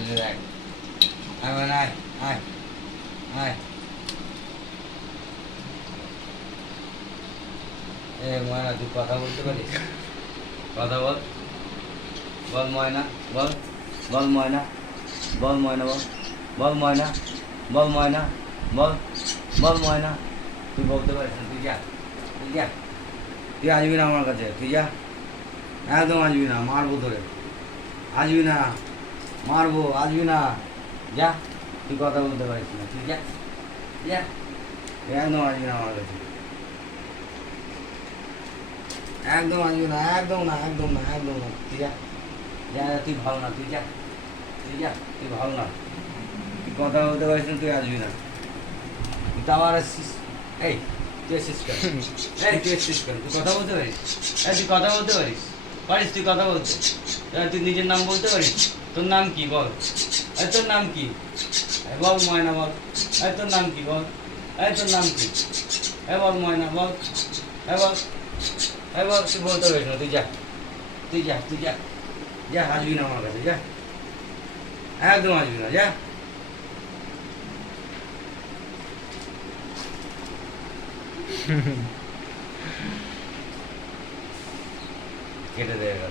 আসবে দেখ। আয় মানে আয় আয় আয়। এ ময়না তুই কথা বলতে পারিস? কথা বল, বল ময়না, বল, বল ময়না, বল ময়না, বল, বল ময়না, বল ময়না, বল, বল ময়না। তুই বলতে পারিস না, তুই যা, তুই যা, তুই আসবি না আমার কাছে, তুই যা, একদম আসবি না, মারবো ধরে, আসবি না, মারবো, আসবি না, যা, তুই কথা বলতে পারিস না, তুই যা, যা, তুই একদম আসবি না আমার কাছে, একদম আসবি না, একদম না, একদম না, একদম না, তুই যা, যা, তুই ভালো না, তুই যা, তুই যা, তুই ভালো না, তুই কথা বলতে পারিস না, তুই আসবি না, তুই তো আবার আসছিস, এই, তুই এসছিস কেন? এই, তুই এসছিস কেন? তুই কথা বলতে পারিস? এই, তুই কথা বলতে পারিস? পারিস তুই কথা বলতে? তুই নিজের নাম বলতে পারিস? তোর নাম কি বল? এই, তোর নাম কি? এই, বল ময়না, বল। এই, তোর নাম কি বল? এই, তোর নাম কি? এই, বল ময়না, বল। এই, বল, এই, বল, তুই বলতে পারিস না, তুই যা, তুই যা, তুই যা, যা, আসবি না আমার কাছে, যা, একদম আসবি না, যা। কেটে দেবে।